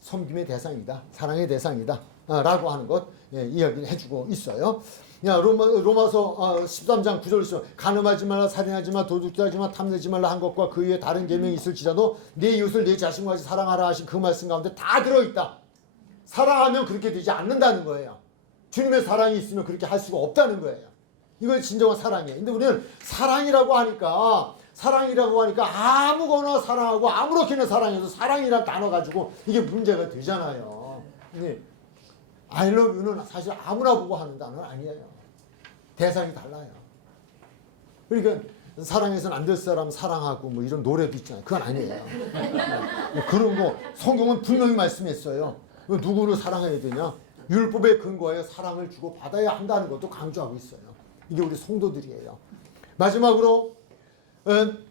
섬김의 대상이다, 사랑의 대상이다 라고 하는 것 이야기를 해주고 있어요. 로마서 13장 9절에 있어 간음하지 말라, 살인하지 말라, 도둑질하지 말라, 탐내지 말라 한 것과 그 위에 다른 계명이 있을지라도 내 이웃을 내 자신과 같이 사랑하라 하신 그 말씀 가운데 다 들어있다. 사랑하면 그렇게 되지 않는다는 거예요. 주님의 사랑이 있으면 그렇게 할 수가 없다는 거예요. 이건 진정한 사랑이에요. 근데 우리는 사랑이라고 하니까 아무거나 사랑하고 아무렇게나 사랑해서 사랑이라는 단어 가지고 이게 문제가 되잖아요. 근데 I love you는 사실 아무나 보고 하는 단어는 아니에요. 대상이 달라요. 그러니까 사랑해서는 안 될 사람 사랑하고 뭐 이런 노래도 있잖아요. 그건 아니에요. 그런 거 성경은 분명히 말씀했어요. 누구를 사랑해야 되냐? 율법에 근거하여 사랑을 주고 받아야 한다는 것도 강조하고 있어요. 이게 우리 성도들이에요. 마지막으로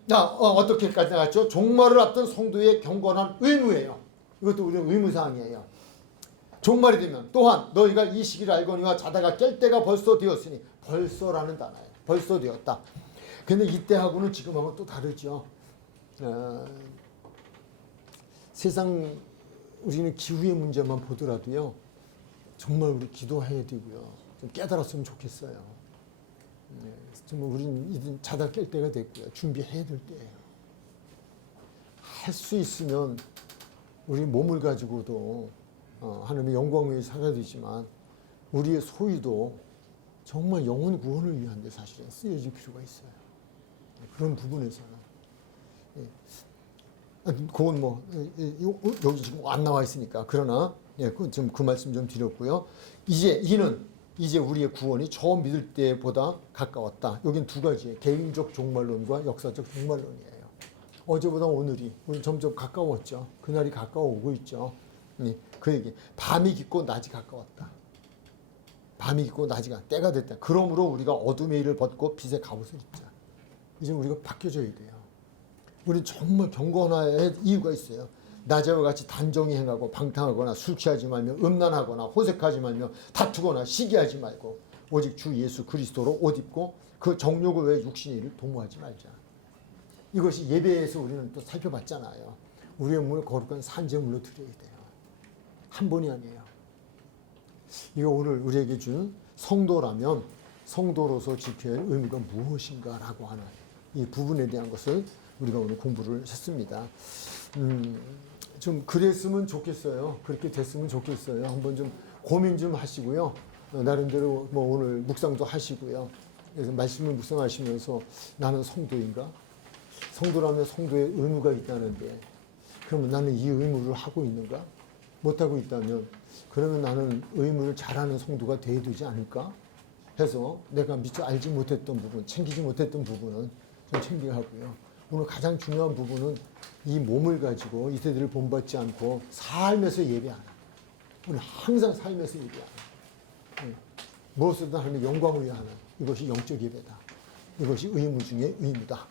어떻게까지 나갔죠? 종말을 앞둔 성도의 경건한 의무예요. 이것도 우리의 의무사항이에요. 종말이 되면 또한 너희가 이 시기를 알거니와 자다가 깰 때가 벌써 되었으니, 벌써라는 단어예요. 벌써 되었다. 근데 이때하고는 지금하고는 또 다르죠. 세상 우리는 기후의 문제만 보더라도요, 정말 우리 기도해야 되고요. 좀 깨달았으면 좋겠어요. 정말 우리는 이제 자다 깰 때가 됐고요. 준비해야 될 때예요. 할 수 있으면 우리 몸을 가지고도 하나님의 영광을 위해 살아야 되지만 우리의 소유도 정말 영혼 구원을 위한 데 사실은 쓰여질 필요가 있어요. 그런 부분에서는. 그건 뭐 여기 지금 안 나와 있으니까 그러나 좀 그 말씀 좀 드렸고요. 이제 우리의 구원이 처음 믿을 때보다 가까웠다. 여긴 두 가지예요. 개인적 종말론과 역사적 종말론이에요. 어제보다 오늘이 우리 점점 가까웠죠. 그날이 가까워오고 있죠. 그 얘기. 밤이 깊고 낮이 가까웠다. 밤이 깊고 낮이 때가 됐다. 그러므로 우리가 어둠의 일을 벗고 빛의 갑옷을 입자. 이제 우리가 바뀌어져야 돼요. 우리는 정말 경건해야 할 이유가 있어요. 낮에와 같이 단정히 행하고 방탕하거나 술 취하지 말며 음란하거나 호색하지 말며 다투거나 시기하지 말고 오직 주 예수 그리스도로 옷 입고 그 정욕을 외에 육신의 일을 도모하지 말자. 이것이 예배에서 우리는 또 살펴봤잖아요. 우리의 몸을 거룩한 산제물로 드려야 돼요. 한 번이 아니에요. 이거 오늘 우리에게 준 성도라면 성도로서 지켜야 할 의무가 무엇인가라고 하는 이 부분에 대한 것을 우리가 오늘 공부를 했습니다. 좀 그랬으면 좋겠어요. 그렇게 됐으면 좋겠어요. 한번 좀 고민 좀 하시고요. 나름대로 뭐 오늘 묵상도 하시고요. 그래서 말씀을 묵상하시면서 나는 성도인가? 성도라면 성도의 의무가 있다는데 그러면 나는 이 의무를 하고 있는가? 못하고 있다면 그러면 나는 의무를 잘하는 성도가 되어야 되지 않을까? 해서 내가 미처 알지 못했던 부분, 챙기지 못했던 부분은 좀 챙겨야 하고요. 오늘 가장 중요한 부분은 이 몸을 가지고 이 세대를 본받지 않고 삶에서 예배하는, 오늘 항상 삶에서 예배하는, 무엇이든 하나님의 영광을 위하는 이것이 영적 예배다. 이것이 의무 중에 의무다.